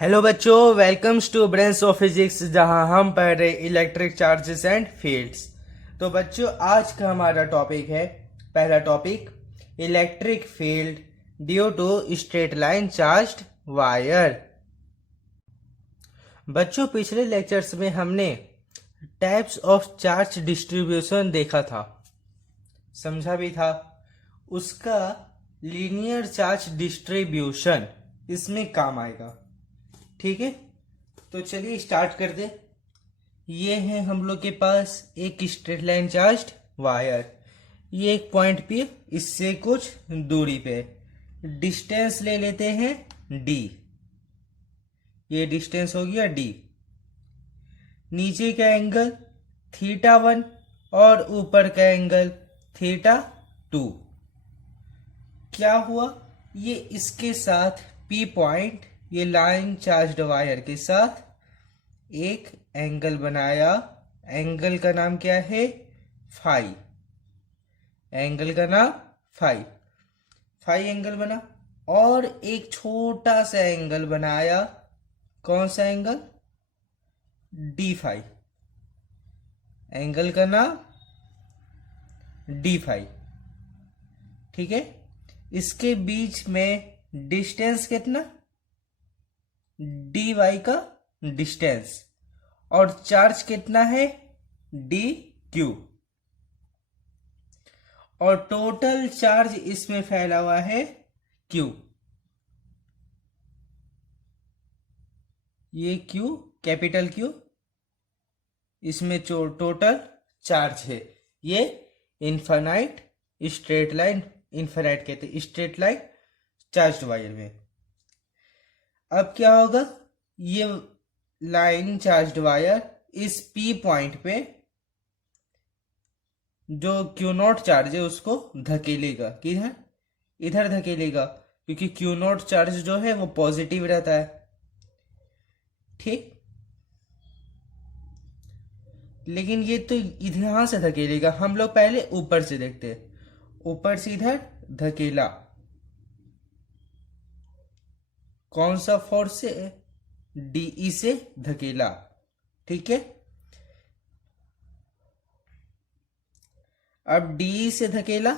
Hello बच्चों, welcomes to brains of physics, जहां हम पढ़ रहे इलेक्ट्रिक चार्जेस एंड फील्ड्स। तो बच्चों, आज का हमारा टॉपिक है, पहला topic, electric field due to straight line charged wire. बच्चों, पिछले लेक्चर्स में हमने टाइप्स ऑफ चार्ज डिस्ट्रीब्यूशन देखा था, समझा भी था। उसका लीनियर चार्ज डिस्ट्रीब्यूशन इसमें काम आएगा। ठीक है, तो चलिए स्टार्ट कर दे। ये है हम लोग के पास एक स्ट्रेट लाइन चार्ज्ड वायर। ये एक पॉइंट पे, इससे कुछ दूरी पे डिस्टेंस ले लेते हैं d। ये डिस्टेंस हो गया d। नीचे का एंगल θ1 और ऊपर का एंगल θ2। क्या हुआ, ये इसके साथ P पॉइंट, ये लाइन चार्ज्ड वायर के साथ एक एंगल बनाया। एंगल का नाम क्या है, फाई। एंगल का नाम फाई। फाई एंगल बना। और एक छोटा सा एंगल बनाया। कौन सा एंगल, डी फाई। एंगल का नाम डी फाई। ठीक है, इसके बीच में डिस्टेंस कितना, डी वाई का डिस्टेंस। और चार्ज कितना है, डी क्यू। और टोटल चार्ज इसमें फैला हुआ है क्यू। ये क्यू, कैपिटल क्यू, इसमें जो टोटल चार्ज है, ये इनफाइनाइट स्ट्रेट लाइन, इनफाइनाइट कहते हैं स्ट्रेट लाइन चार्ज्ड वायर में। अब क्या होगा, ये लाइन चार्ज्ड वायर इस पी पॉइंट पे जो क्यू नॉट चार्ज है उसको धकेलेगा। किधर, इधर धकेलेगा, क्योंकि क्यू नॉट चार्ज जो है वो पॉजिटिव रहता है। ठीक, लेकिन ये तो यहां से धकेलेगा। हम लोग पहले ऊपर से देखते हैं। ऊपर से इधर धकेला, कौन सा फोर्स से, डीई से धकेला। ठीक है, अब डीई से धकेला,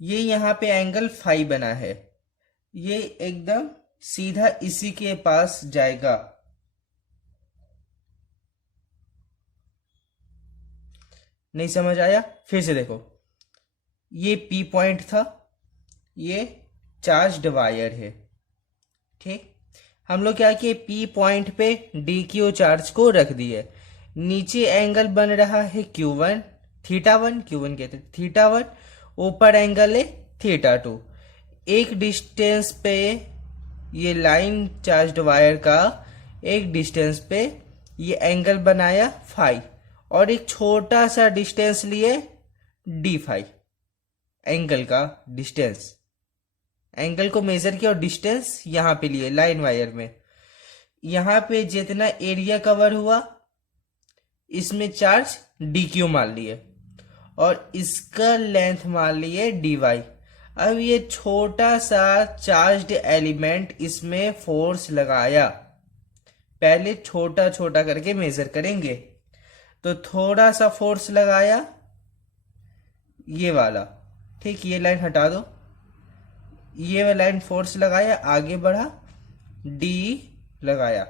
ये यहां पे एंगल फाई बना है, ये एकदम सीधा इसी के पास जाएगा। नहीं समझ आया, फिर से देखो। ये पी पॉइंट था, ये चार्ज्ड वायर है। ठीक, हम लोग क्या किए, पी पॉइंट पे डी क्यू चार्ज को रख दिए। नीचे एंगल बन रहा है Q1, θ1, Q1 कहते हैं θ1। ऊपर एंगल है θ2। एक डिस्टेंस पे, ये लाइन चार्ज्ड वायर का एक डिस्टेंस पे ये एंगल बनाया फाई। और एक छोटा सा डिस्टेंस लिए डी फाई, एंगल का डिस्टेंस। एंगल को मेजर किया और डिस्टेंस यहां पे लिए लाइन वायर में। यहां पे जितना एरिया कवर हुआ, इसमें चार्ज डी क्यू मान लिए और इसका लेंथ मान लिए डी वाई। अब ये छोटा सा चार्ज्ड एलिमेंट इसमें फोर्स लगाया। पहले छोटा छोटा करके मेजर करेंगे। तो थोड़ा सा फोर्स लगाया, ये वाला। ठीक, ये लाइन हटा दो। ये लाइन फोर्स लगाया, आगे बढ़ा, डी लगाया।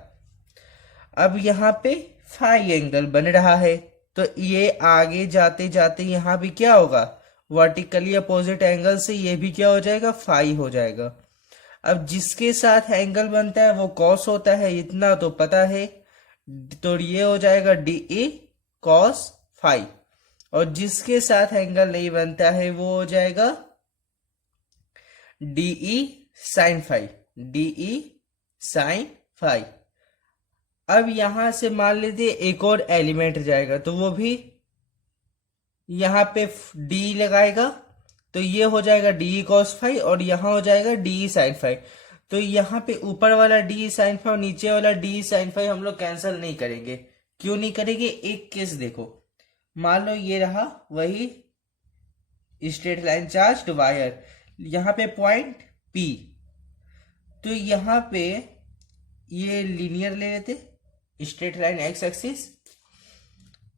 अब यहां पे फाई एंगल बन रहा है, तो ये आगे जाते जाते यहां भी क्या होगा, वर्टिकली अपोजिट एंगल से ये भी क्या हो जाएगा, फाई हो जाएगा। अब जिसके साथ एंगल बनता है वो कॉस होता है, इतना तो पता है। तो ये हो जाएगा डीई कॉस फाई। और जिसके साथ एंगल नहीं बनता है वो हो जाएगा D E sine phi. D E sine phi. अब यहां से मान लीजिए एक और एलिमेंट जाएगा, तो वो भी यहां पे डी लगाएगा, तो ये हो जाएगा डी कॉस फाई और यहां हो जाएगा डी साइन फाई। तो यहां पे ऊपर वाला डी साइन फाई और नीचे वाला डी साइन फाई हम लोग कैंसिल नहीं करेंगे। क्यों नहीं करेंगे, एक केस देखो। मान लो ये रहा वही स्ट्रेट लाइन चार्ज्ड वायर, यहां पे पॉइंट पी, तो यहाँ पे ये लीनियर ले लेते, स्ट्रेट लाइन एक्स एक्सिस।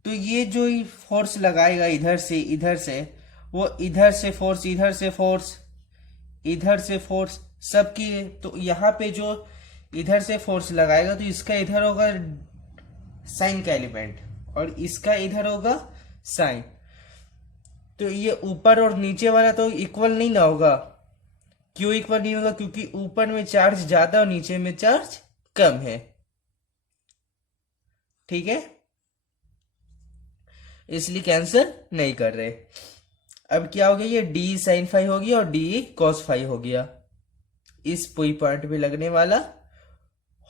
तो ये जो फोर्स लगाएगा इधर से वो इधर से फोर्स, इधर से फोर्स, इधर से फोर्स सबकी। तो यहाँ पे जो इधर से फोर्स लगाएगा तो इसका इधर होगा साइन का एलिमेंट और इसका इधर होगा साइन। तो ये ऊपर और नीचे वाला तो इक्वल नहीं ना होगा। क्यों इक्वल नहीं होगा? क्योंकि ऊपर में चार्ज ज्यादा और नीचे में चार्ज कम है। ठीक है, इसलिए कैंसिल नहीं कर रहे। अब क्या हो गया, ये डी साइन फाई हो गया और डी कॉस फाई हो गया। इस पॉइंट पे लगने वाला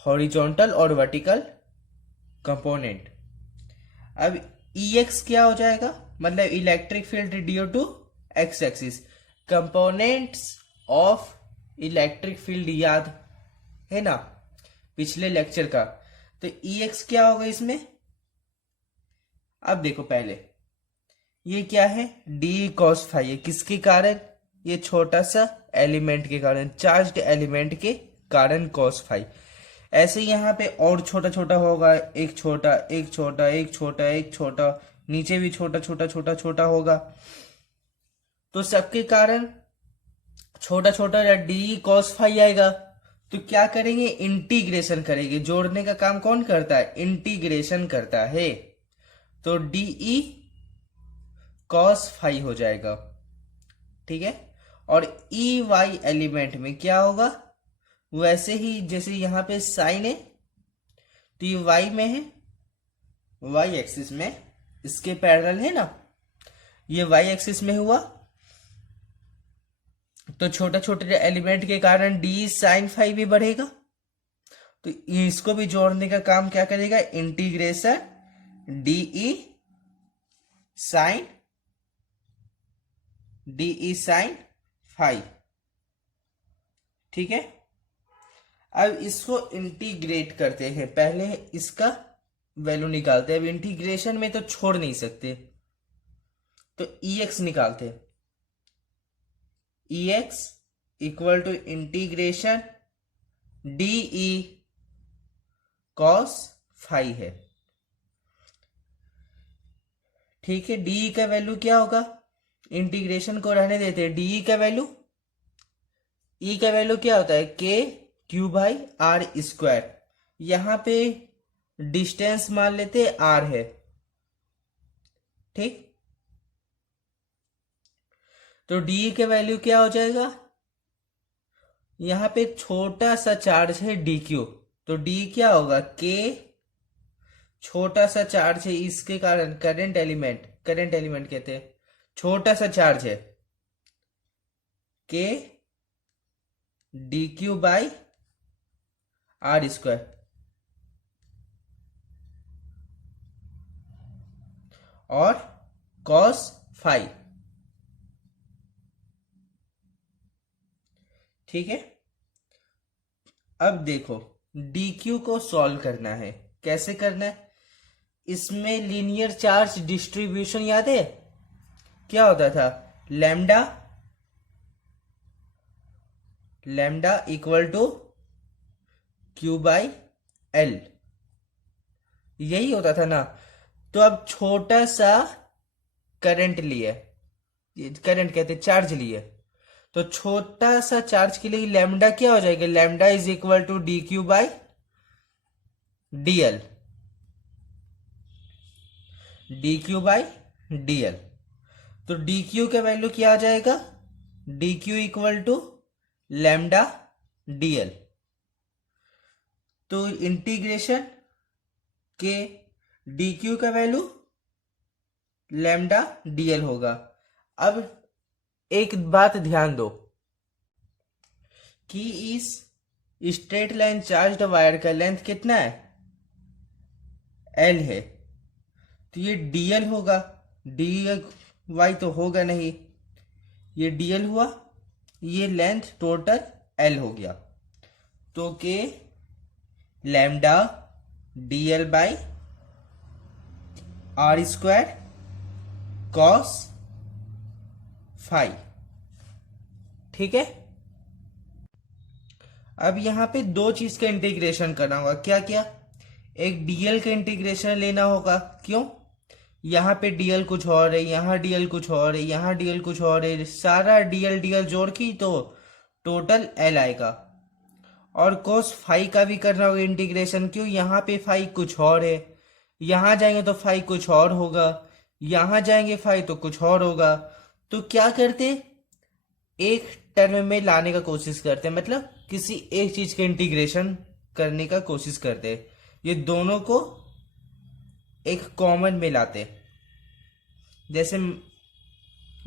हॉरिजॉन्टल और वर्टिकल कंपोनेंट। अब EX क्या हो जाएगा, मतलब electric field due to X axis. Components of electric field याद है ना पिछले लेक्चर का। तो EX क्या होगा इसमें? अब देखो पहले ये क्या है, डी कॉस फाई है। किसके कारण? ये छोटा सा एलिमेंट के कारण, चार्ज्ड एलिमेंट के कारण कॉस फाई। ऐसे यहाँ पे और छोटा छोटा होगा, एक छोटा एक छोटा एक छोटा एक छोटा, नीचे भी छोटा छोटा छोटा छोटा होगा। तो सबके कारण छोटा छोटा डी कॉस फाई आएगा। तो क्या करेंगे, इंटीग्रेशन करेंगे। जोड़ने का काम कौन करता है? इंटीग्रेशन करता है। तो डीई कॉस फाई हो जाएगा। ठीक है, और ई वाई एलिमेंट में क्या होगा, वैसे ही जैसे यहां पे साइन है तो ये वाई में है, वाई एक्सिस में, इसके पैरेलल है ना, ये वाई एक्सिस में हुआ। तो छोटे छोटे एलिमेंट के कारण डी साइन फाई भी बढ़ेगा। तो इसको भी जोड़ने का काम क्या करेगा, इंटीग्रेशन डीई साइन फाई। ठीक है, अब इसको इंटीग्रेट करते हैं। पहले इसका वैल्यू निकालते हैं। अब इंटीग्रेशन में तो छोड़ नहीं सकते, तो EX निकालते हैं। EX equal to integration DE cos phi है। ठीक है, DE का वैल्यू क्या होगा, इंटीग्रेशन को रहने देते हैं। DE का वैल्यू, E का वैल्यू क्या होता है, K Q by R square. यहां पे डिस्टेंस मान लेते R है। ठीक, तो DE के वैल्यू क्या हो जाएगा, यहां पे छोटा सा चार्ज है DQ, तो D क्या होगा, K छोटा सा चार्ज है, इसके कारण करंट एलिमेंट कहते हैं, छोटा सा चार्ज है, K DQ by R square. और कॉस फाई। ठीक है, अब देखो DQ को सॉल्व करना है। कैसे करना है, इसमें लीनियर चार्ज डिस्ट्रीब्यूशन याद है, क्या होता था, lambda equal to Q by L, यही होता था ना। तो अब छोटा सा करंट लिए, करंट कहते चार्ज लिए, तो छोटा सा चार्ज के लिए लैम्डा क्या हो जाएगा, lambda is equal to D Q by D L, D Q by D L. तो डी क्यू का वैल्यू क्या आ जाएगा, D Q equal to lambda D L. तो इंटीग्रेशन के डी क्यू का वैल्यू लैम्डा डीएल होगा। अब एक बात ध्यान दो कि इस स्ट्रेट लाइन चार्ज्ड वायर का लेंथ कितना है, एल है, तो ये डीएल होगा, डी वाई तो होगा नहीं, ये डीएल हुआ, ये लेंथ टोटल एल हो गया। तो K lambda D L by R square cos phi. ठीक है, अब यहाँ पे दो चीज का इंटीग्रेशन करना होगा। क्या क्या? एक डीएल का इंटीग्रेशन लेना होगा। क्यों? यहाँ पे डीएल कुछ और है, यहाँ डीएल कुछ और है, यहाँ डीएल कुछ और है, सारा डीएल डीएल जोड़ की तो टोटल एल आएगा। और कोस फाई का भी करना होगा इंटीग्रेशन। क्यों? यहाँ पे फाई कुछ और है, यहाँ जाएंगे तो फाई कुछ और होगा, यहाँ जाएंगे फाई तो कुछ और होगा। तो क्या करते, एक टर्म में लाने का कोशिश करते हैं, मतलब किसी एक चीज के इंटीग्रेशन करने का कोशिश करते हैं, ये दोनों को एक कॉमन में लाते। जैसे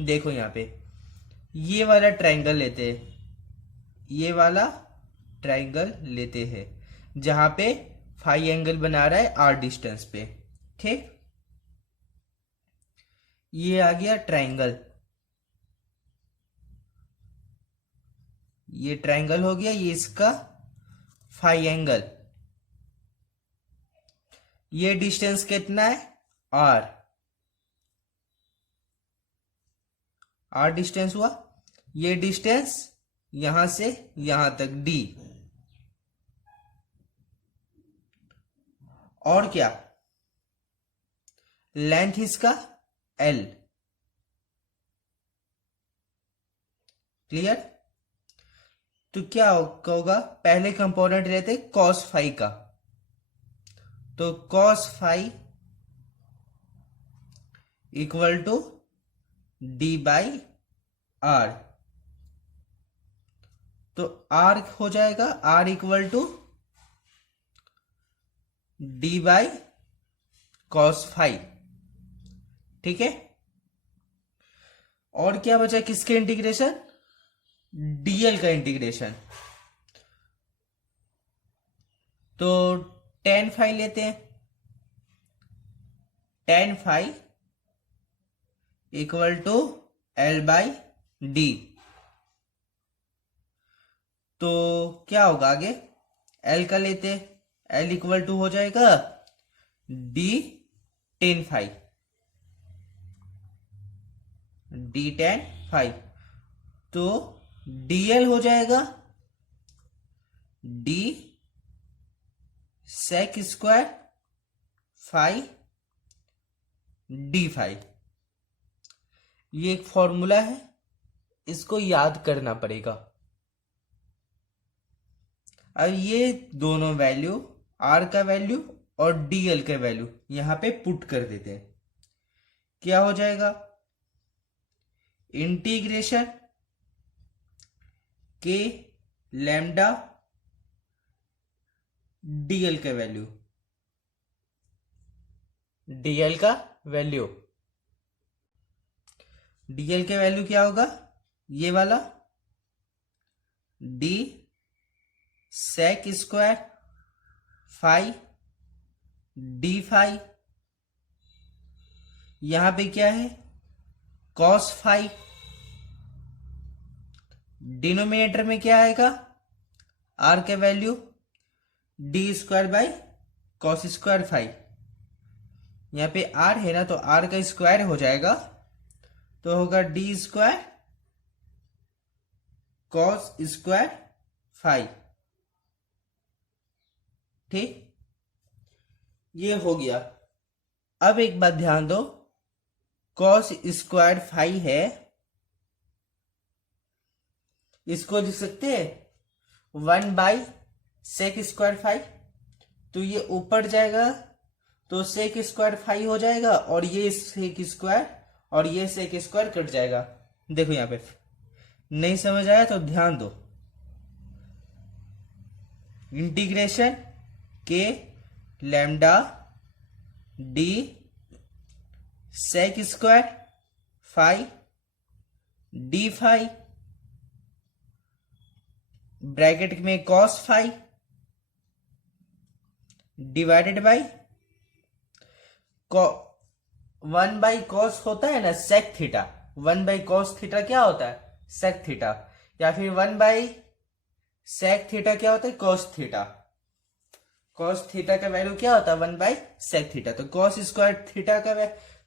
देखो यहाँ पे ये वाला ट्रायंगल लेते हैं, ये वाला ट्रायंगल लेते हैं जहां पे फाई एंगल बना रहा है आर डिस्टेंस पे। ठीक, ये आ गया ट्रायंगल, ये ट्रायंगल हो गया, ये इसका फाई एंगल। ये डिस्टेंस कितना है? आर, आर डिस्टेंस हुआ। ये डिस्टेंस यहां से यहां तक डी, और क्या? लेंथ इसका एल। क्लियर? तो क्या होगा, पहले कंपोनेंट रहते कॉस फाई का, तो cos phi equal to D by R. तो आर हो जाएगा R equal to D by cos phi. ठीक है, और क्या बचा किसके इंटीग्रेशन? डीएल का इंटीग्रेशन। तो टेन फाई लेते हैं, tan phi equal to L by D. तो क्या होगा आगे? एल का लेते, एल इक्वल टू हो जाएगा D tan phi, D tan phi. तो डीएल हो जाएगा D sec square phi D phi. ये एक फॉर्मूला है, इसको याद करना पड़ेगा। अब ये दोनों वैल्यू, आर का वैल्यू और डीएल का वैल्यू यहां पे पुट कर देते हैं। क्या हो जाएगा? इंटीग्रेशन के लैम्डा डीएल का वैल्यू, डीएल का वैल्यू, डीएल के वैल्यू क्या होगा? ये वाला D sec square phi D phi. यहां पे क्या है? Cos phi. डिनोमिनेटर में क्या आएगा? आर के value D square by cos square phi. यहां पे आर है ना, तो आर का स्क्वायर हो जाएगा, तो होगा D square cos square phi. ठीक, ये हो गया। अब एक बात ध्यान दो, कॉस स्क्वायर फाई है, इसको लिख सकते हैं 1 बाई सेक स्क्वायर फाई। तो ये ऊपर जाएगा तो सेक स्क्वायर फाई हो जाएगा, और ये सेक स्क्वायर और ये सेक स्क्वायर कट जाएगा। देखो यहां पे नहीं समझ आया तो ध्यान दो। इंटीग्रेशन के lambda d sec square phi D phi bracket में cos phi divided by 1/cos होता है ना सेक थीटा, 1/cos थीटा क्या होता है? Sec theta. या फिर 1/sec थीटा क्या होता है? cos theta. cos थीटा का वैल्यू क्या होता है? 1/sec theta. तो cos स्क्वायर थीटा का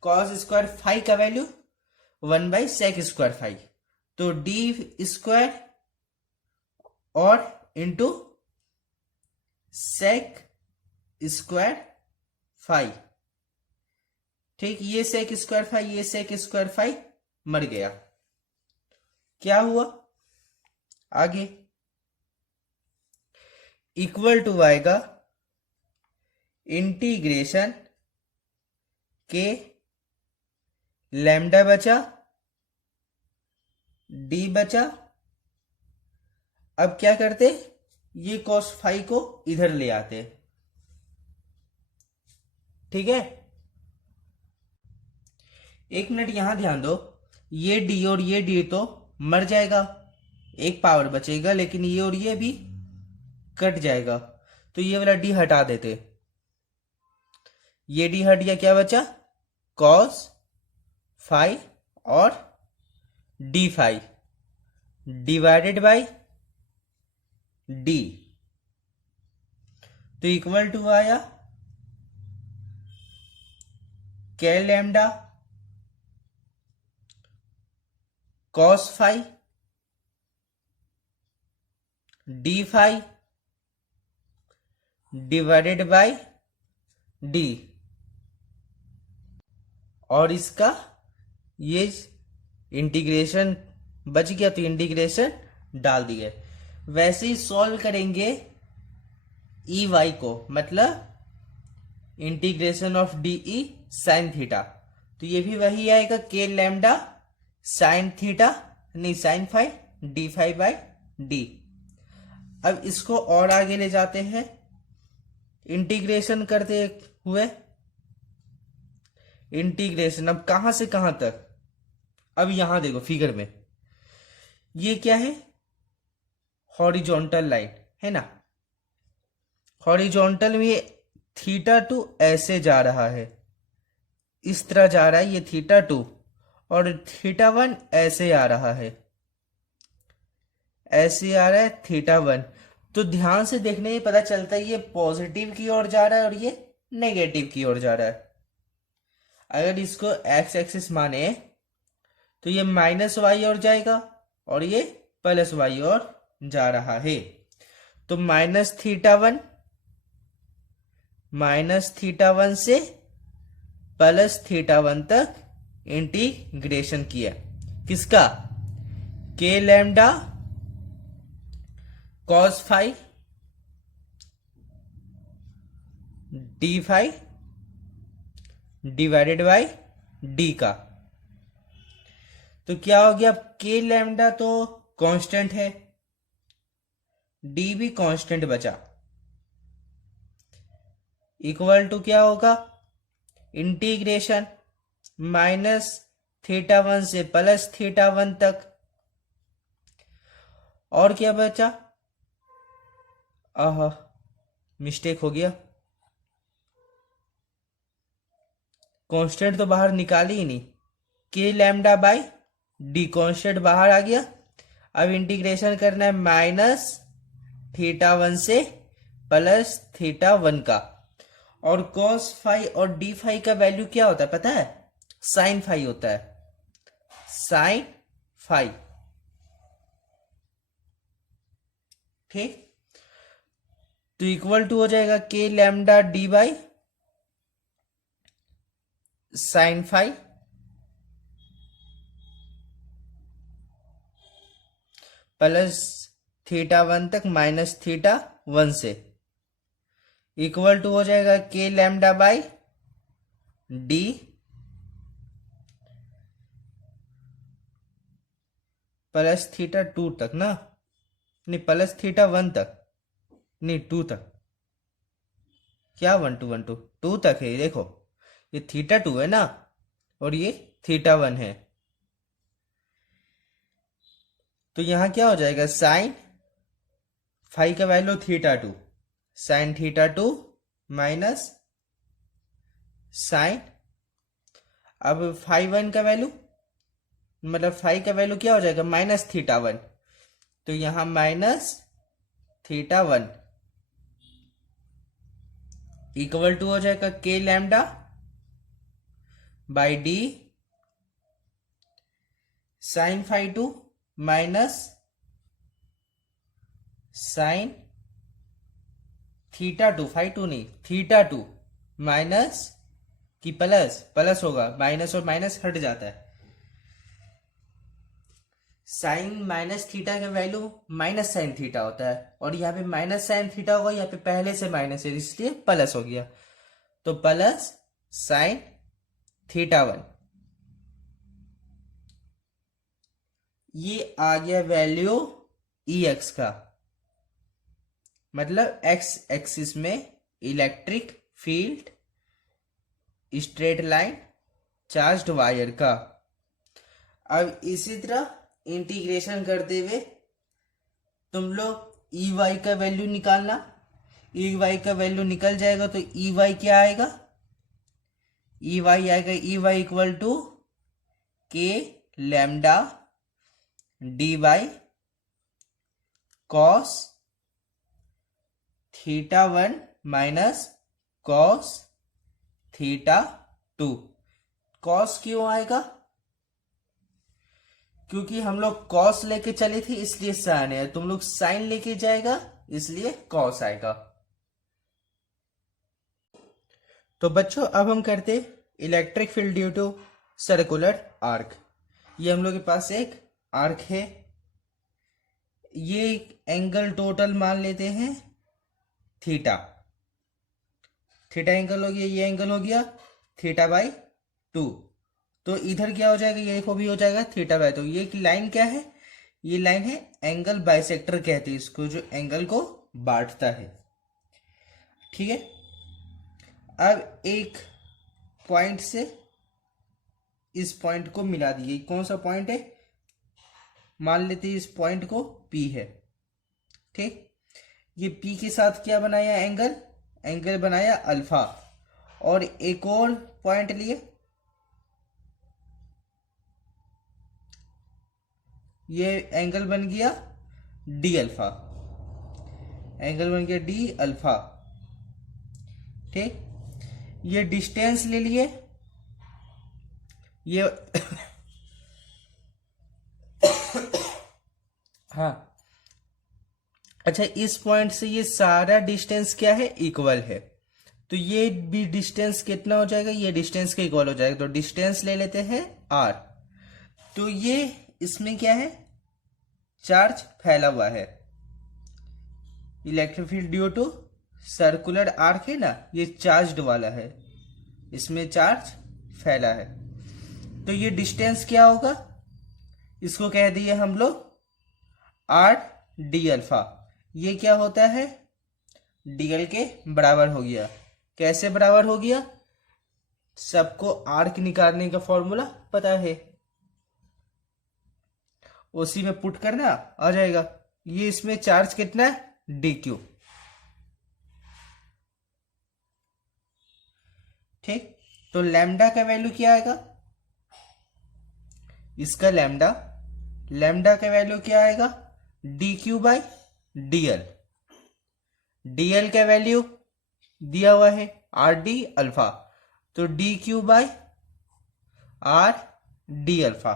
cos स्क्वायर फाई का वैल्यू 1/sec स्क्वायर फाई। तो डी स्क्वायर और इंटू सेक स्क्वायर फाई। ठीक, ये सेक स्क्वायर फाई, ये सेक स्क्वायर फाई मर गया। क्या हुआ आगे? इक्वल टू आएगा इंटीग्रेशन के लैम्डा बचा, डी बचा। अब क्या करते, ये कॉस फाई को इधर ले आते। ठीक है, एक मिनट यहां ध्यान दो, ये डी और ये डी तो मर जाएगा, एक पावर बचेगा, लेकिन ये और ये भी कट जाएगा, तो ये वाला डी हटा देते। ये डी हट गया, क्या बचा? कॉस फाई और D phi divided by D, तो इक्वल टू आया K lambda cos phi D phi divided by D, और इसका ये इंटीग्रेशन बच गया, तो इंटीग्रेशन डाल दिए। वैसे ही सॉल्व करेंगे ई वाई को, मतलब integration of D E sine theta, तो ये भी वही आएगा के लैम्डा साइन थीटा, नहीं sine phi D phi by D. अब इसको और आगे ले जाते हैं इंटीग्रेशन करते हुए। इंटीग्रेशन अब कहां से कहां तक? अब यहां देखो फिगर में, ये क्या है? हॉरिजॉन्टल लाइन है ना। हॉरिजॉन्टल में थीटा टू ऐसे जा रहा है, इस तरह जा रहा है ये थीटा टू, और थीटा वन ऐसे आ रहा है, ऐसे आ रहा है थीटा वन। तो ध्यान से देखने में पता चलता है ये पॉजिटिव की ओर जा रहा है और ये नेगेटिव की ओर जा रहा है। अगर इसको एक्स एक्सिस माने तो ये माइनस वाई और जाएगा और ये प्लस वाई और जा रहा है। तो माइनस थीटा वन से प्लस थीटा वन तक इंटीग्रेशन किया। किसका? K lambda cos phi D phi divided by D का। तो क्या हो गया? के लैम्डा तो कांस्टेंट है, डी भी कांस्टेंट बचा, इक्वल टू क्या होगा? इंटीग्रेशन माइनस थीटा वन से प्लस थीटा वन तक। और क्या बचा? आह, मिस्टेक हो गया, कांस्टेंट तो बाहर निकाली ही नहीं। के लैम्डा बाय डी कांस्टेंट बाहर आ गया। अब इंटीग्रेशन करना है माइनस थीटा वन से प्लस थीटा वन का। और कॉस फाई और डी फाई का वैल्यू क्या होता है पता है? साइन फाई होता है, साइन फाई। ठीक, तो इक्वल टू हो जाएगा K lambda D by sine phi plus theta one तक माइनस थीटा वन से, इक्वल टू हो जाएगा K lambda by D plus theta two तक ना, नहीं प्लस थीटा वन तक, नहीं टू तक। क्या वन टू टू तक है? देखो ये थीटा टू है ना और ये थीटा वन है, तो यहां क्या हो जाएगा? साइन फाई का value theta two, sine theta two minus sine, अब फाई वन का वैल्यू मतलब फाई का वैल्यू क्या हो जाएगा? माइनस थीटा वन, तो यहां minus theta one equal to हो जाएगा K lambda by D sine phi two minus sine theta two, phi two नहीं, थीटा टू माइनस की प्लस, प्लस होगा, माइनस और माइनस हट जाता है। साइन माइनस थीटा का वैल्यू माइनस साइन थीटा होता है, और यहाँ पे माइनस साइन थीटा होगा, यहाँ पे पहले से माइनस है इसलिए प्लस हो गया, तो प्लस साइन थीटा 1। ये आ गया वैल्यू ई एक्स का, मतलब एक्स एक्सिस में electric field straight line charged wire का। अब इसी तरह इंटीग्रेशन करते हुए तुम लोग ई वाई का वैल्यू निकालना। ई वाई का वैल्यू निकल जाएगा तो ई वाई क्या आएगा, ई वाई आएगा, ई वाई इक्वल टू के lambda D by cos theta 1 minus cos theta 2। Cos क्यों आएगा, क्योंकि हम लोग कॉस लेके चले थे इसलिए साइन है, तुम लोग साइन लेके जाएगा इसलिए कॉस आएगा। तो बच्चों अब हम करते electric field due to circular arc. ये हम लोग के पास एक आर्क है, ये एंगल टोटल मान लेते हैं थीटा, थीटा एंगल हो गया, ये एंगल हो गया थीटा बाई 2। तो इधर क्या हो जाएगा, ये को भी हो जाएगा थीटा बाई 2। ये लाइन क्या है, ये लाइन है एंगल बाइसेक्टर कहते हैं इसको, जो एंगल को बांटता है। ठीक है, अब एक पॉइंट से इस पॉइंट को मिला दिए, कौन सा पॉइंट है, मान लेते हैं इस पॉइंट को P है। ठीक, ये P के साथ क्या बनाया, एंगल, एंगल बनाया अल्फा, और एक और पॉइंट लिए, ये एंगल बन गया डी अल्फा, एंगल बन गया डी अल्फा। ठीक, ये डिस्टेंस ले लिए, ये हाँ, अच्छा, इस पॉइंट से ये सारा डिस्टेंस क्या है, इक्वल है, तो ये भी डिस्टेंस कितना हो जाएगा, ये डिस्टेंस के इक्वल हो जाएगा, तो डिस्टेंस ले लेते हैं r। तो ये इसमें क्या है, चार्ज फैला हुआ है, electric field due to circular arc है ना, ये चार्ज्ड वाला है, इसमें चार्ज फैला है। तो ये डिस्टेंस क्या होगा, इसको कह दिए हम लोग आर डी अल्फा। ये क्या होता है, डीएल के बराबर हो गया। कैसे बराबर हो गया, सबको आर्क निकालने का फॉर्मूला पता है, उसी में पुट करना आ जाएगा। ये इसमें चार्ज कितना है, डी क्यू। ठीक, तो लैम्डा का वैल्यू क्या आएगा, इसका लैम्डा, लैम्डा का वैल्यू क्या आएगा, D Q by DL. DL का वैल्यू दिया हुआ है आर डी अल्फा, तो D Q by R D alpha.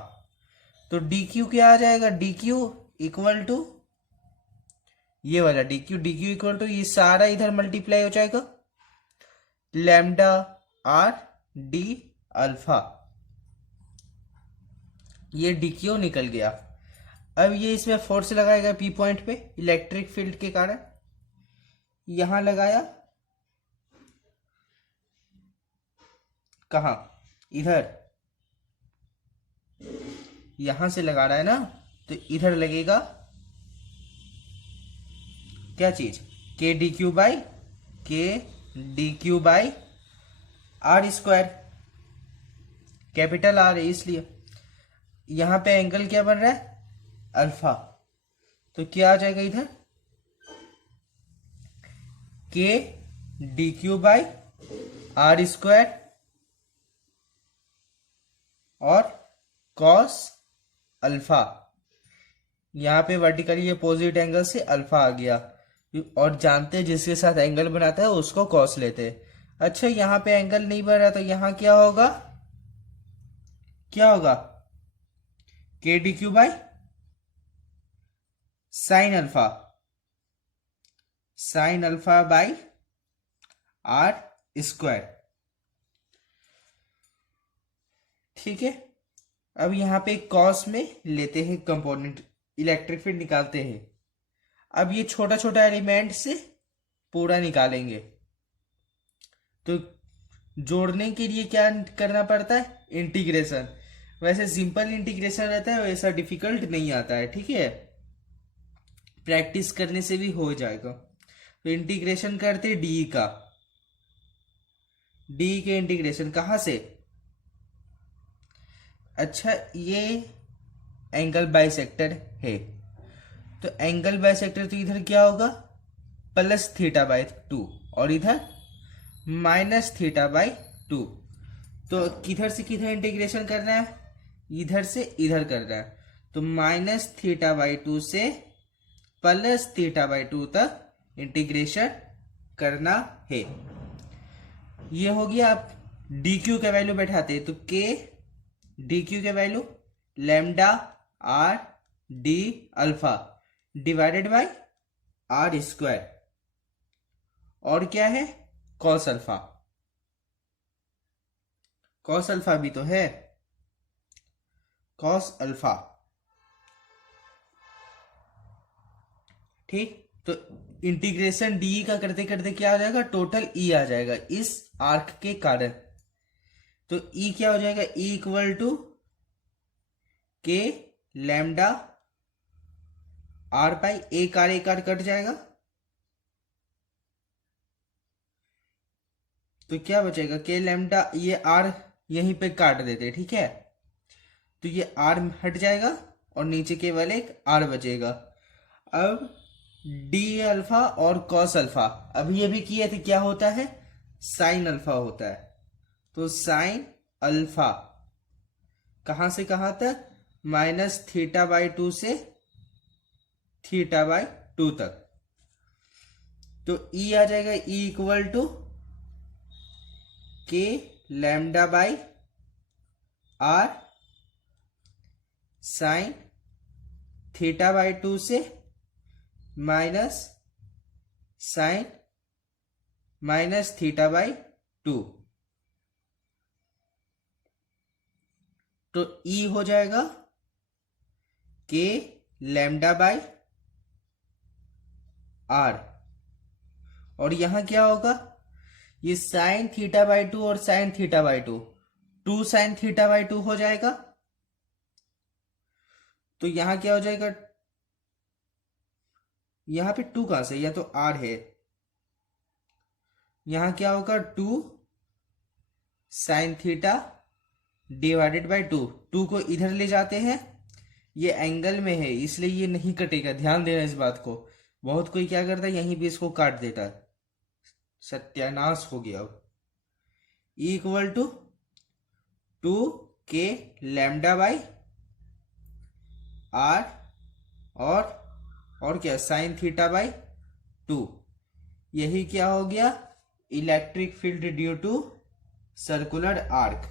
तो डी क्यू क्या आ जाएगा, डी क्यू इक्वल टू ये वाला D Q, D Q equal to ये सारा इधर मल्टीप्लाई हो जाएगा, लैम्डा आर डी अल्फा। ये डी क्यू निकल गया। अब ये इसमें फोर्स लगाएगा पी पॉइंट पे इलेक्ट्रिक फील्ड के कारण, यहां लगाया, कहा, इधर, यहां से लगा रहा है ना, तो इधर लगेगा क्या चीज, K D Q by K D Q by R square, capital R है इसलिए। यहां पे एंगल क्या बन रहा है, अल्फा, तो क्या आ जाएगा इधर, K D Q by R square और कॉस अल्फा। यहां पे वर्टिकली ये अपोजिट एंगल से अल्फा आ गया, और जानते हैं जिसके साथ एंगल बनाता है उसको कॉस लेते हैं। अच्छा, यहां पे एंगल नहीं बन रहा, तो यहां क्या होगा, क्या होगा, K D Q by sine alpha, sine alpha by R square. ठीक है, अब यहाँ पे कॉस में लेते हैं कंपोनेंट, इलेक्ट्रिक फील्ड निकालते हैं। अब ये छोटा छोटा एलिमेंट से पूरा निकालेंगे, तो जोड़ने के लिए क्या करना पड़ता है, इंटीग्रेशन। वैसे सिंपल इंटीग्रेशन रहता है, वैसा डिफिकल्ट नहीं आता है। ठीक है, प्रैक्टिस करने से भी हो जाएगा। तो इंटीग्रेशन करते डी का, डी के इंटीग्रेशन कहाँ से, अच्छा ये एंगल बाइसेक्टर है, तो एंगल बाइसेक्टर तो इधर क्या होगा, प्लस थीटा बाई 2 और इधर माइनस थीटा बाई 2। तो किधर से किधर इंटीग्रेशन करना है, इधर से इधर करना है, तो माइनस थीटा बाई 2 से प्लस थीटा बाई 2 तक इंटीग्रेशन करना है। ये हो गया। आप डी क्यू का वैल्यू बैठाते हैं, तो के डी क्यू का value lambda R D alpha divided by R square, और क्या है, कॉस अल्फा। कॉस अल्फा भी तो है, कॉस अल्फा। ठीक, तो इंटीग्रेशन डी का करते करते क्या आ जाएगा, टोटल ई आ जाएगा इस आर्क के कारण। तो ई क्या हो जाएगा, ई इक्वल टू के लैम्डा आर बाई एक आर कट जाएगा, तो क्या बचेगा, के लैम्डा, ये आर यहीं पे काट देते। ठीक है, तो ये आर हट जाएगा और नीचे केवल एक आर बचेगा। अब डी अल्फा और कॉस अल्फा अभी अभी किए थे, क्या होता है, साइन अल्फा होता है। तो साइन अल्फा कहां से कहां तक, माइनस थीटा बाई 2 से थीटा बाई 2 तक। तो ई आ जाएगा, ई इक्वल टू के lambda by R sine theta by 2 से minus sine minus theta by 2। तो ई हो जाएगा के लैम्डा बाई आर, और यहां क्या होगा, ये साइन थीटा बाई 2 और sign theta by 2, 2 sign theta by 2 हो जाएगा। तो यहां क्या हो जाएगा, यहां पे 2 कहां से, या तो आर है, यहां क्या होगा 2 साइन थीटा डिवाइडेड बाई 2। 2 को इधर ले जाते हैं, ये एंगल में है इसलिए ये नहीं कटेगा, ध्यान देना इस बात को। बहुत कोई क्या करता है, यहीं भी इसको काट देता है, सत्यानाश हो गया। अब ई इक्वल टू 2 के लैम्डा बाई आर और क्या, साइन थीटा बाई 2। यही क्या हो गया, electric field due to circular arc.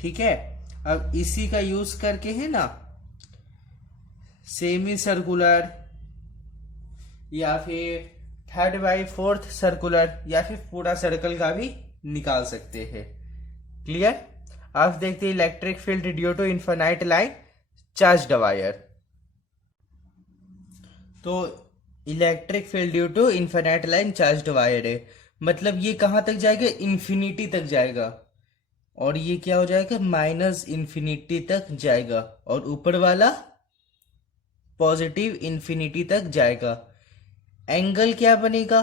ठीक है, अब इसी का यूज करके है ना, सेमी सर्कुलर या फिर 3/4 सर्कुलर या फिर पूरा सर्कल का भी निकाल सकते हैं। क्लियर। अब देखते हैं electric field due to infinite line charge wire. तो electric field due to infinite line charge wire है, मतलब ये कहां तक जाएगा, इंफिनिटी तक जाएगा, और ये क्या हो जाएगा, माइनस इंफिनिटी तक जाएगा, और ऊपर वाला पॉजिटिव इंफिनिटी तक जाएगा। एंगल क्या बनेगा,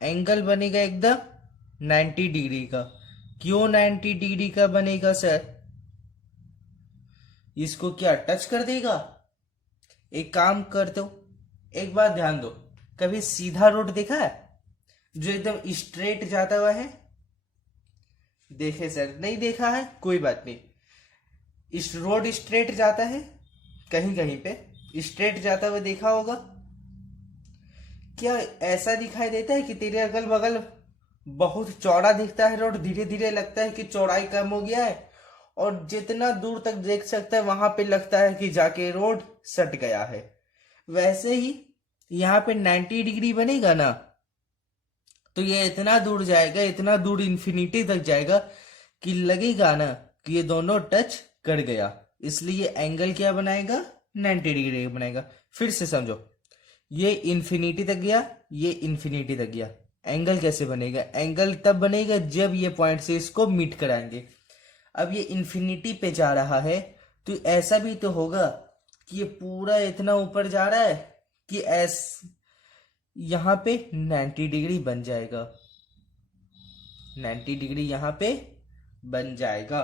एंगल बनेगा एकदम 90 डिग्री का। क्यों 90 डिग्री का बनेगा सर, इसको क्या टच कर देगा। एक काम कर दो, एक बात ध्यान दो, कभी सीधा रोड देखा है जो एकदम स्ट्रेट जाता हुआ है, देखे सर, नहीं देखा है, कोई बात नहीं। इस रोड स्ट्रेट जाता है, कहीं कहीं पे स्ट्रेट जाता हुआ देखा होगा। क्या ऐसा दिखाई देता है कि तेरे अगल बगल बहुत चौड़ा दिखता है रोड, धीरे धीरे लगता है कि चौड़ाई कम हो गया है, और जितना दूर तक देख सकता है वहां पे लगता है कि जाके रोड सट गया है। वैसे ही यहाँ पे 90 डिग्री बनेगा ना, तो ये इतना दूर जाएगा, इतना दूर इन्फिनिटी तक जाएगा कि लगेगा ना कि ये दोनों टच कर गया, इसलिए एंगल क्या बनाएगा, 90 डिग्री बनाएगा। फिर से समझो, ये इन्फिनिटी तक गया, ये इन्फिनिटी तक गया, एंगल कैसे बनेगा, एंगल तब बनेगा जब ये पॉइंट से इसको मीट कराएंगे। अब ये इन्फिनिटी पे जा रहा है, तो ऐसा भी तो होगा कि ये पूरा इतना ऊपर जा रहा है कि यहाँ पे 90 डिग्री बन जाएगा, 90 डिग्री यहाँ पे बन जाएगा।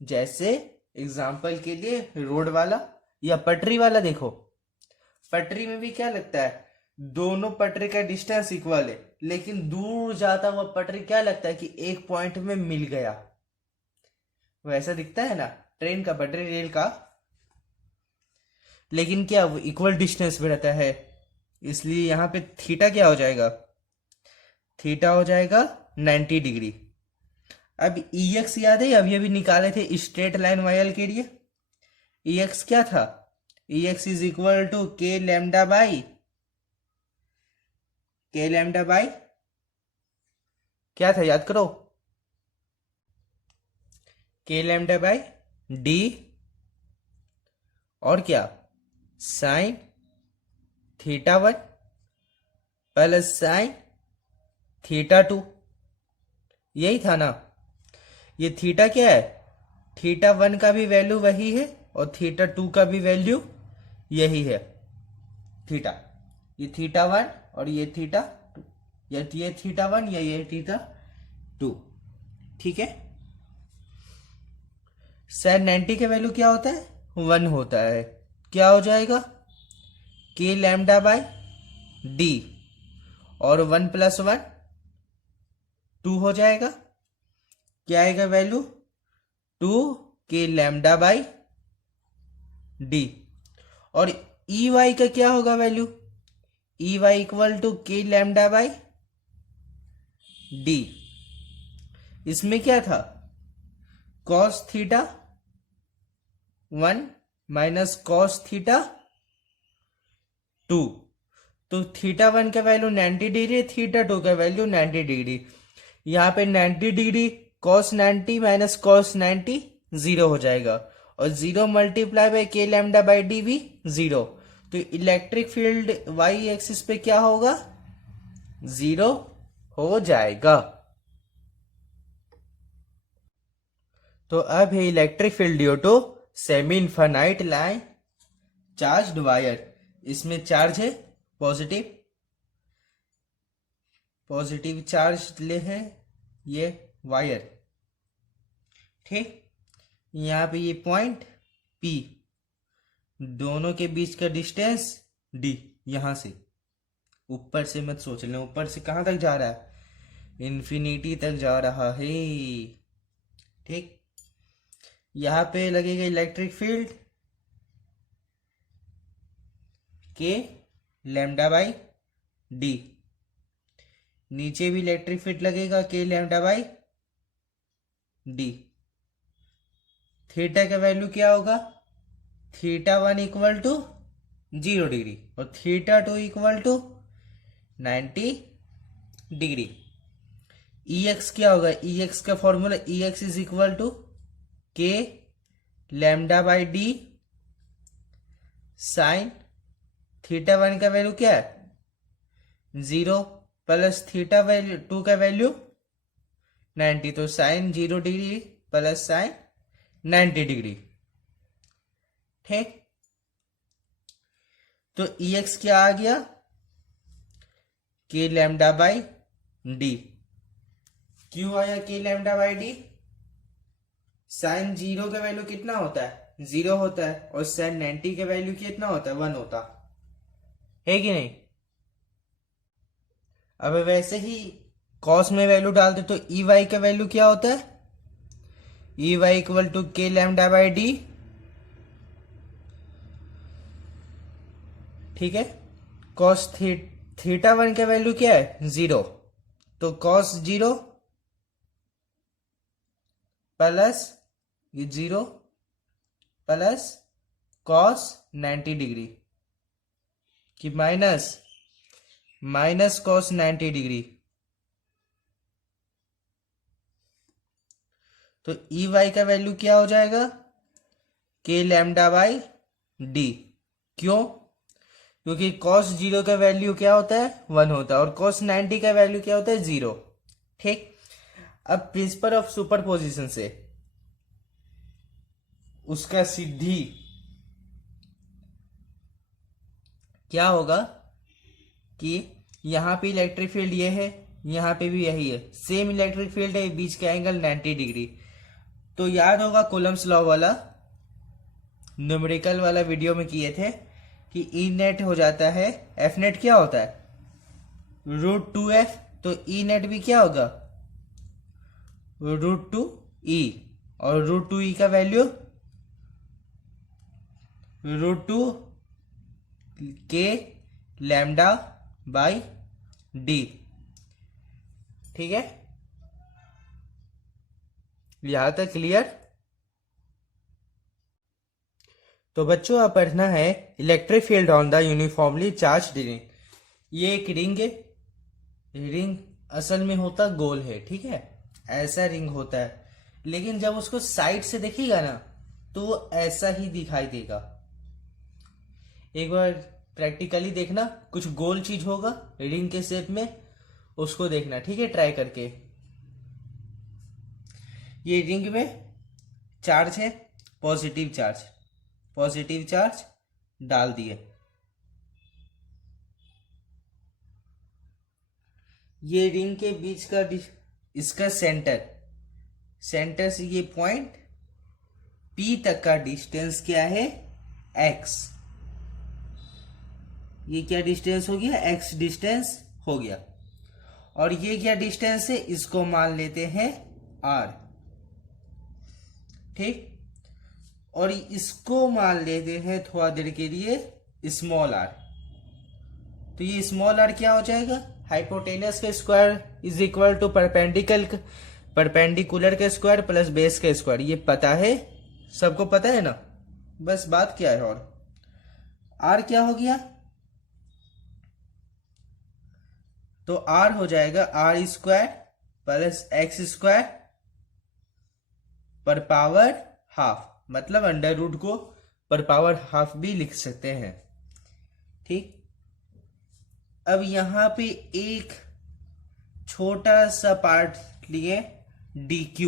जैसे एग्जाम्पल के लिए रोड वाला या पटरी वाला देखो, पटरी में भी क्या लगता है, दोनों पटरी का डिस्टेंस इक्वल है, लेकिन दूर जाता हुआ पटरी क्या लगता है कि एक पॉइंट में मिल गया, वैसा दिखता है ना ट्रेन का पटरी, रेल का, लेकिन क्या वो इक्वल डिस्टेंस पे रहता है, इसलिए यहाँ पे थीटा क्या हो जाएगा, थीटा हो जाएगा 90 डिग्री। अब EX याद है, अभी अभी निकाले थे स्ट्रेट लाइन वायल के लिए, EX क्या था, EX इज इक्वल टू के लैम्डा बाई क्या था, याद करो, के लैम्डा बाई डी और क्या, sign theta 1 plus sine theta 2, यही था ना। ये थीटा क्या है, थीटा 1 का भी वैल्यू वही है और थीटा 2 का भी वैल्यू यही है, थीटा, ये थीटा 1 और ये थीटा 2, या ये थीटा 1 या ये थीटा 2, ठीक है। साइन 90 का वैल्यू क्या होता है, 1 होता है, क्या हो जाएगा, के लैम्डा बाई डी, और 1 प्लस 1 2 हो जाएगा, क्या आएगा वैल्यू, 2 के लैम्डा बाई डी। और ई वाई का क्या होगा value, E Y equal to के लैम्डा बाई डी। इसमें क्या था, cos theta 1 minus cos theta 2, तो थीटा 1 का वैल्यू 90 डिग्री, थीटा 2 का वैल्यू 90 डिग्री, यहाँ पे 90 degree cos 90 minus cos 90 zero हो जाएगा, और zero multiply by K lambda by D भी जीरो, तो इलेक्ट्रिक फील्ड वाई एक्सिस पे क्या होगा, जीरो हो जाएगा। तो अब है electric field due to semi infinite line charged wire, इसमें चार्ज है पॉजिटिव, पॉजिटिव चार्ज ले है ये वायर, ठीक। यहाँ पे ये पॉइंट P, दोनों के बीच का डिस्टेंस D, यहां से ऊपर से मत सोच लेना, ऊपर से कहां तक जा रहा है, इन्फिनिटी तक जा रहा है, ठीक। यहां पे लगेगा electric field k lambda by d, नीचे भी इलेक्ट्रिक फील्ड लगेगा k lambda by d. Theta का वैल्यू क्या होगा, थीटा 1 इक्वल टू 0 डिग्री और theta 2 equal to 90 degree. EX क्या होगा, EX का formula EX is equal to के lambda by D sine theta 1 का वैल्यू क्या है, 0 प्लस थीटा वैल्यू 2 का वैल्यू 90, तो sine 0 degree plus sine 90 degree, ठीक। तो EX क्या आ गया, के लैम्डा बाई डी, क्यों आया K lambda by D, sign 0 का वैल्यू कितना होता है, 0 होता है, और साइन 90 का वैल्यू कितना होता है, 1 होता है कि नहीं। अब वैसे ही कॉस में वैल्यू डाल दे तो ई वाई का वैल्यू क्या होता है, ई वाई इक्वल टू के लैम्डा बाई डी, ठीक है। कॉस थीटा 1 का वैल्यू क्या है, 0, तो कॉस 0 प्लस ये 0 प्लस कॉस 90 डिग्री, कि माइनस कॉस 90 डिग्री, तो ई वाई का वैल्यू क्या हो जाएगा, के लैम्डा बाई डी। क्यों? क्योंकि कॉस 0 का वैल्यू क्या होता है, 1 होता है, और कॉस 90 का वैल्यू क्या होता है, 0। ठीक। अब प्रिंसिपल ऑफ सुपरपोजिशन से उसका सिद्धि क्या होगा कि यहां पे इलेक्ट्रिक फील्ड ये है, यहां पे भी यही है, सेम इलेक्ट्रिक फील्ड है, बीच का एंगल 90 डिग्री। तो याद होगा कोलम्स लॉ वाला, न्यूमेरिकल वाला वीडियो में किए थे कि ई नेट हो जाता है, एफ नेट क्या होता है, √2f। तो ई नेट भी क्या होगा, √2e, और √2e का वैल्यू √2 के लैम्डा बाई डी। ठीक है, यहां तक क्लियर? तो बच्चों आप पढ़ना है electric field on the uniformly charge ring. ये एक रिंग है, रिंग असल में होता गोल है, ठीक है, ऐसा रिंग होता है, लेकिन जब उसको साइड से देखिएगा ना तो वो ऐसा ही दिखाई देगा। एक बार प्रैक्टिकली देखना, कुछ गोल चीज होगा रिंग के शेप में, उसको देखना, ठीक है, ट्राई करके। ये रिंग में चार्ज है, पॉजिटिव चार्ज डाल दिए। ये रिंग के बीच का इसका सेंटर से ये पॉइंट P तक का डिस्टेंस क्या है, x। ये क्या डिस्टेंस हो गया, x डिस्टेंस हो गया। और ये क्या डिस्टेंस है, इसको मान लेते हैं r। ठीक। और इसको मान लेते हैं थोड़ा देर के लिए स्मॉल r। तो ये स्मॉल r क्या हो जाएगा, हाइपोटेनस का square is equal to perpendicular का स्क्वायर प्लस बेस का स्क्वायर। ये पता है, सबको पता है ना, बस बात क्या है। और r क्या हो गया, तो r हो जाएगा r² प्लस x² पर पावर हाफ, मतलब अंडर रूट को पर पावर हाफ भी लिख सकते हैं। ठीक। अब यहां पे एक छोटा सा पार्ट लिए, dq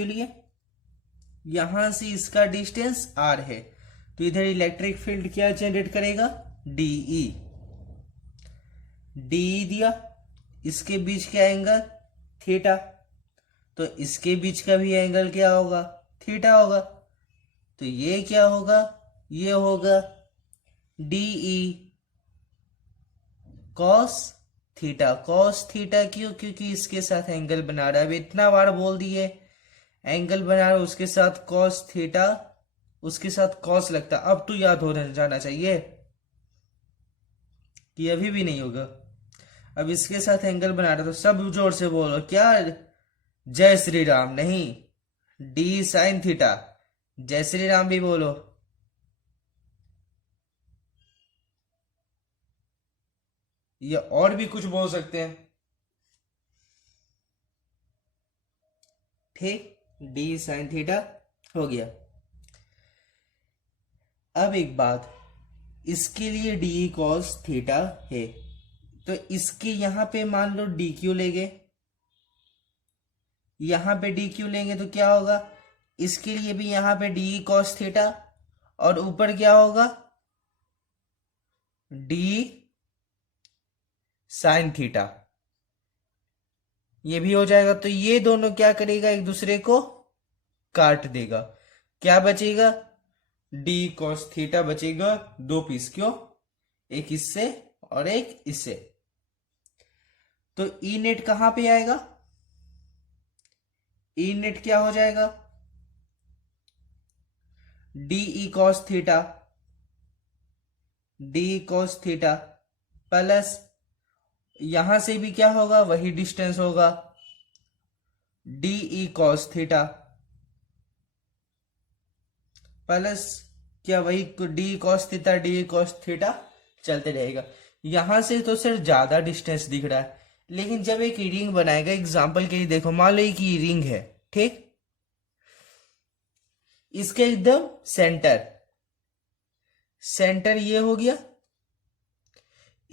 लिए, यहां से इसका डिस्टेंस r है, तो इधर इलेक्ट्रिक फील्ड क्या जनरेट करेगा, dE दिया, इसके बीच का एंगल थीटा, तो इसके बीच का भी एंगल क्या होगा, थीटा होगा। तो ये क्या होगा, ये होगा DE कॉस थीटा। क्यों, क्योंकि इसके साथ एंगल बना रहा है, अब इतना बार बोल दिए एंगल बना रहा है, उसके साथ कॉस थीटा, उसके साथ कॉस लगता, अब तो याद हो जाना चाहिए कि अभी भी नहीं होगा। अब इसके साथ एंगल बना रहा, तो सब जोर से बोलो, क्या, जय श्री राम नहीं, डी साइन थीटा, जय श्री राम भी बोलो। या और भी कुछ बोल सकते हैं। ठीक, डी साइन थीटा हो गया। अब एक बात, इसके लिए डी कॉस थीटा है, तो इसके यहां पे मान लो डी क्यू लेंगे, यहां पे डी क्यू लेंगे तो क्या होगा, इसके लिए भी यहां पे डी कॉस थीटा, और ऊपर क्या होगा, डी साइन थीटा, ये भी हो जाएगा। तो ये दोनों क्या करेगा, एक दूसरे को काट देगा, क्या बचेगा, डी कॉस थीटा बचेगा 2 पीस, क्यों, एक इससे और एक इससे। तो ई नेट कहां पे आएगा, ई नेट क्या हो जाएगा, डी कॉस थीटा प्लस यहां से भी क्या होगा, वही डिस्टेंस होगा, डी कॉस थीटा प्लस क्या वही D cos theta D cos theta चलते रहेगा। यहां से तो सिर्फ ज्यादा डिस्टेंस दिख रहा है, लेकिन जब एक रिंग बनाएगा, एग्जाम्पल के लिए देखो, मान लो कि रिंग है, ठीक, इसके एकदम सेंटर, सेंटर ये हो गया,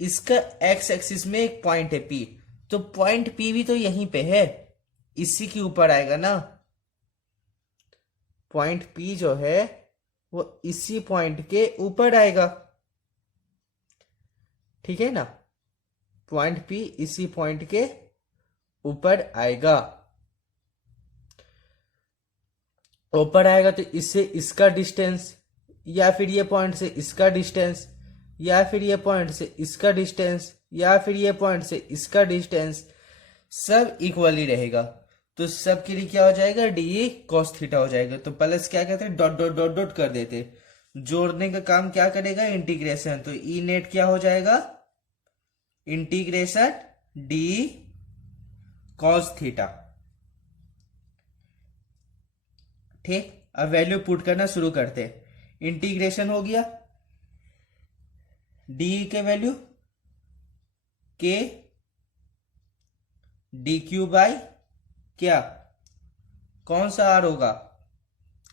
इसका एक्स एक्सिस में एक पॉइंट है पी, तो पॉइंट पी भी तो यहीं पे है, इसी के ऊपर आएगा ना, पॉइंट पी जो है वो इसी पॉइंट के ऊपर आएगा, ठीक है ना, पॉइंट पी इसी पॉइंट के ऊपर आएगा, ऊपर आएगा तो इससे इसका डिस्टेंस, या फिर ये पॉइंट से इसका डिस्टेंस, या फिर ये पॉइंट से इसका डिस्टेंस, या फिर ये पॉइंट से इसका डिस्टेंस, सब इक्वली रहेगा, तो सब के लिए क्या हो जाएगा, डी कॉस थीटा हो जाएगा। तो प्लस क्या कहते हैं, डॉट डॉट डॉट डॉट कर देते, जोड़ने का काम क्या करेगा, इंटीग्रेशन, तो ई नेट क्या हो जाएगा, इंटीग्रेशन डी कॉस थीटा, ठीक। अब वैल्यू पुट करना शुरू करते हैं, इंटीग्रेशन हो गया, डी के वैल्यू के डी क्यू बाई क्या, कौन सा आर होगा,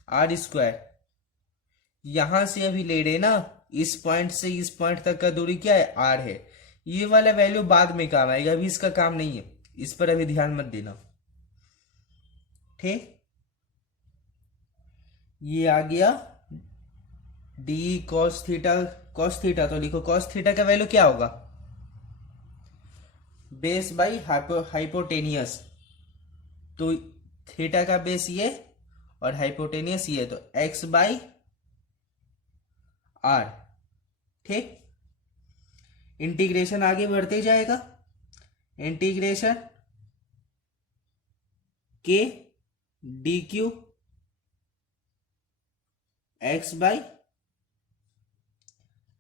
आर स्क्वायर, यहां से अभी ले रहे ना, इस पॉइंट से इस पॉइंट तक का दूरी क्या है, आर है, ये वाला वैल्यू बाद में काम आएगा, अभी इसका काम नहीं है, इस पर अभी ध्यान मत देना, ठीक। ये आ गया D cos theta, cos theta तो लिखो, कॉस थीटा का वैल्यू क्या होगा, बेस बाई हाइपोटेनियस, तो थीटा का बेस ये और हाइपोटेनियस ये, तो एक्स बाई आर, ठीक। इंटीग्रेशन आगे बढ़ते जाएगा, इंटीग्रेशन के D Q X by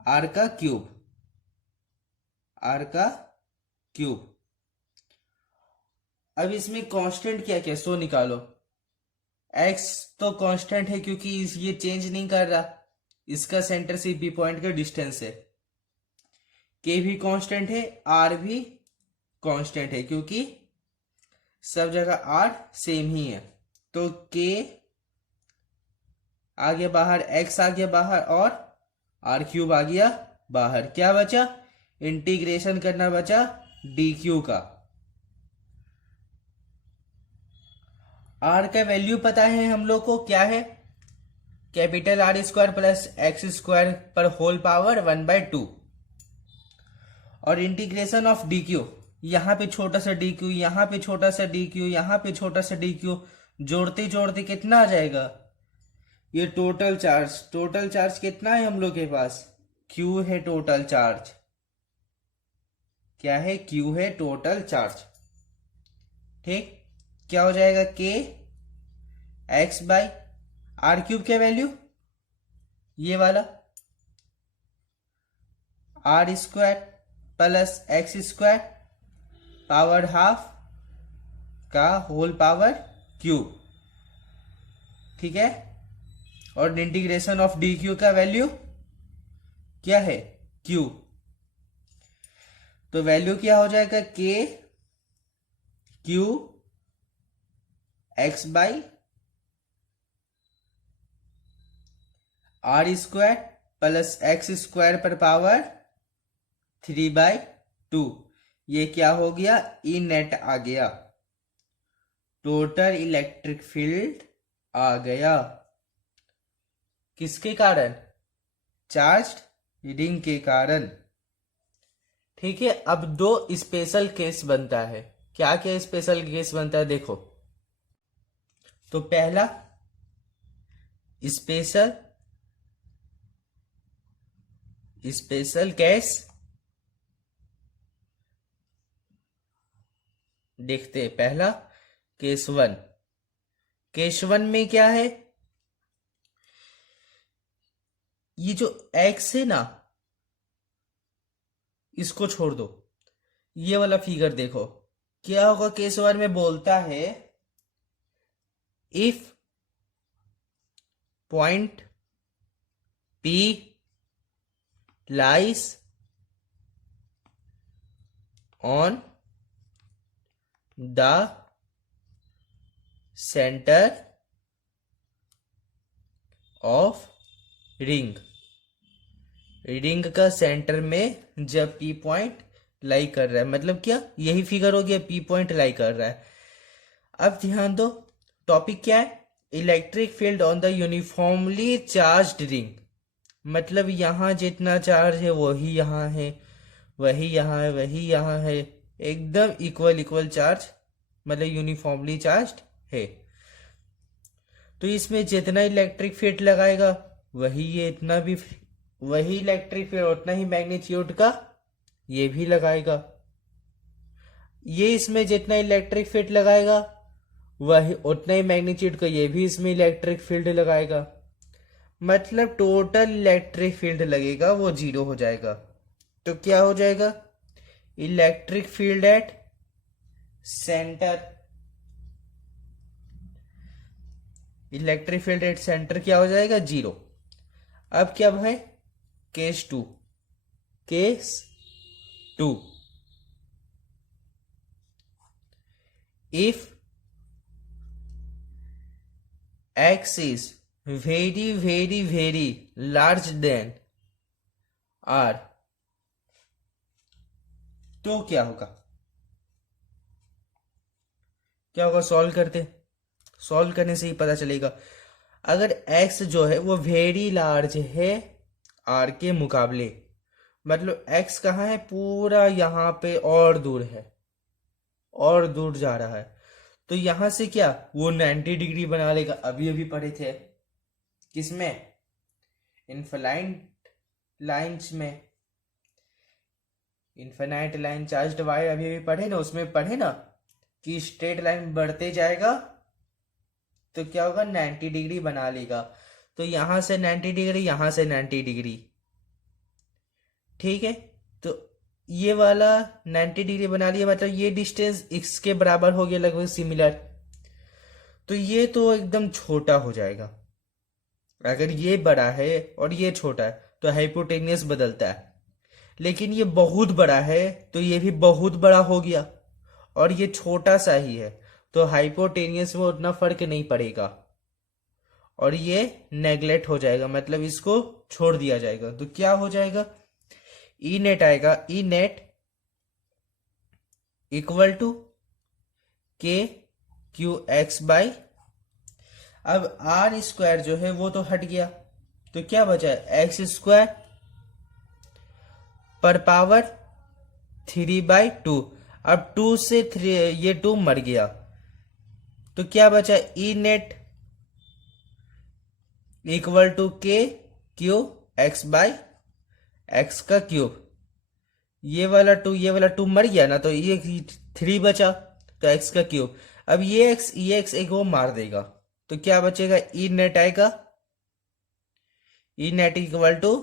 R का क्यूब, आर का क्यूब। अब इसमें कांस्टेंट क्या क्या, सो निकालो, एक्स तो कांस्टेंट है क्योंकि ये चेंज नहीं कर रहा, इसका सेंटर से बी पॉइंट का डिस्टेंस है, के भी कांस्टेंट है, आर भी कांस्टेंट है क्योंकि सब जगह आर सेम ही है, तो के आ गया बाहर, एक्स आ गया बाहर, और आर क्यूब आ गया बाहर, क्या बचा, इंटीग्रेशन करना बचा डी क्यू का, आर का वैल्यू पता है हम लोग को, क्या है, capital R square plus X square पर होल पावर 1/2, और इंटीग्रेशन ऑफ डी क्यू, यहां पे छोटा सा डी क्यू, यहां पे छोटा सा डी क्यू, यहां पे छोटा सा डी क्यू, जोड़ते जोड़ते कितना आ जाएगा, ये टोटल चार्ज, टोटल चार्ज कितना है हम लोग के पास, क्यू है टोटल चार्ज, क्या है, क्यू है टोटल चार्ज, ठीक। क्या हो जाएगा, K X by R cube के वैल्यू ये वाला, R square plus X square power half का होल पावर क्यूब, ठीक है, और इंटीग्रेशन ऑफ डी क्यू का वैल्यू क्या है, क्यू, तो वैल्यू क्या हो जाएगा, K Q X by R square plus X square पर पावर 3/2, ये क्या हो गया, ई नेट आ गया, टोटल इलेक्ट्रिक फील्ड आ गया, किसके कारण, चार्ज्ड रिंग के कारण, ठीक है। अब दो स्पेशल केस बनता है, क्या क्या स्पेशल केस बनता है देखो, तो पहला स्पेशल स्पेशल केस देखते हैं, पहला केस वन, केस वन में क्या है, ये जो एक्स है ना, इसको छोड़ दो, ये वाला फिगर देखो, क्या होगा, केस वन में बोलता है if point P lies on the center of ring. Ring का सेंटर में जब P पॉइंट लाई कर रहा है, मतलब क्या, यही फिगर हो गया, P पॉइंट लाई कर रहा है। अब ध्यान दो, टॉपिक क्या है, electric field on the uniformly charged ring. मतलब यहाँ जितना चार्ज है वही यहाँ है, वही यहाँ है, वही यहाँ है, एकदम इक्वल इक्वल चार्ज, मतलब यूनिफॉर्मली चार्ज्ड है। तो इसमें जितना इलेक्ट्रिक फील्ड लगाएगा वही ये इतना भी, वही इलेक्ट्रिक फील्ड उतना ही मैग्नीट्यूड का ये भी लगाएगा। ये इसमें जितना इलेक्ट्रिक फील्ड लगाएगा वही उतना ही मैग्नीट्यूड का ये भी इसमें इलेक्ट्रिक फील्ड लगाएगा। मतलब टोटल इलेक्ट्रिक फील्ड लगेगा वो 0 हो जाएगा। तो क्या हो जाएगा, electric field at centre, electric field at centre क्या हो जाएगा, 0। अब क्या भाई, case 2, case 2, if x is very very very large than r, तो क्या होगा, क्या होगा, सॉल्व करने से ही पता चलेगा। अगर x जो है वो वेरी लार्ज है r के मुकाबले, मतलब x कहाँ है, पूरा यहाँ पे और दूर है, और दूर जा रहा है, तो यहां से क्या वो 90 डिग्री बना लेगा। अभी अभी पढ़े थे किसमें, इनफाइनाइट लाइंस में, इनफाइनाइट लाइन चार्ज्ड वायर अभी अभी पढ़े ना, उसमें पढ़े ना कि स्ट्रेट लाइन बढ़ते जाएगा तो क्या होगा, 90 डिग्री बना लेगा। तो यहां से 90 डिग्री, यहां से 90 डिग्री, ठीक है। तो ये वाला 90 डिग्री बना लिया, मतलब ये डिस्टेंस x के बराबर हो गया, लगभग सिमिलर। तो ये तो एकदम छोटा हो जाएगा। अगर ये बड़ा है और ये छोटा है तो हाइपोटेनियस बदलता है, लेकिन ये बहुत बड़ा है तो ये भी बहुत बड़ा हो गया, और ये छोटा सा ही है तो हाइपोटेनियस में उतना फर्क नहीं पड़ेगा, और ये नेग्लेक्ट हो जाएगा, मतलब इसको छोड़ दिया जाएगा। तो क्या हो जाएगा, ई नेट आएगा, ई नेट इक्वल टू के क्यू एक्स बाई, अब आर स्क्वायर जो है वो तो हट गया, तो क्या बचा है, एक्स स्क्वायर पर पावर 3/2। अब 2 से 3, ये 2 मर गया, तो क्या बचा, ई नेट इक्वल टू के क्यू एक्स बाई एक्स का क्यूब। ये वाला 2, ये वाला 2 मर गया ना, तो ये 3 बचा, तो एक्स का क्यूब। अब ये एक्स एक वो मार देगा, तो क्या बचेगा, ई नेट आएगा, ई नेट इक्वल टू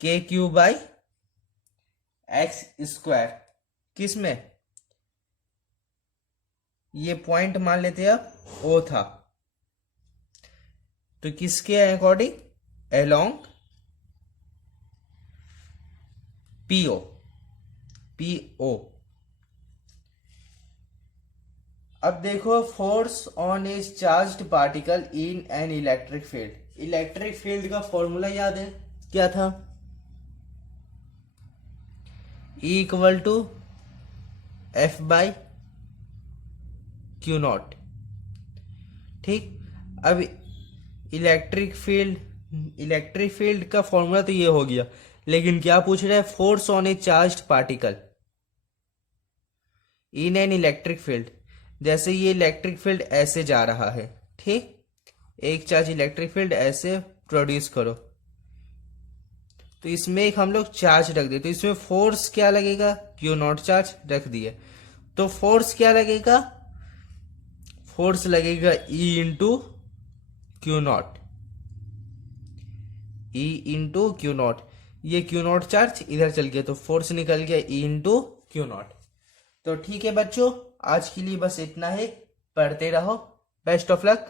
के क्यू बाई एक्स स्क्वायर। किस में, ये पॉइंट मान लेते हैं अब ओ था, तो किसके अकॉर्डिंग, अलोंग पीओ, पीओ। अब देखो, force on a charged particle in an electric field. Electric field का फॉर्मूला याद है, क्या था, E equal to F by Q not, ठीक। अब इलेक्ट्रिक फील्ड का फॉर्मूला तो ये हो गया, लेकिन क्या पूछ रहा है, force on a charged particle in an electric field. जैसे ये इलेक्ट्रिक फील्ड ऐसे जा रहा है, ठीक, एक चार्ज इलेक्ट्रिक फील्ड ऐसे प्रोड्यूस करो, तो इसमें एक हम लोग चार्ज रख दे, तो इसमें फोर्स क्या लगेगा, क्यू नॉट चार्ज रख दिए, तो फोर्स क्या लगेगा, फोर्स लगेगा E into Q not, E into Q not. ये क्यू नॉट चार्ज इधर चल गया तो फोर्स निकल गया E इंटू क्यू नॉट। तो ठीक है बच्चों, आज के लिए बस इतना ही, पढ़ते रहो, बेस्ट ऑफ लक।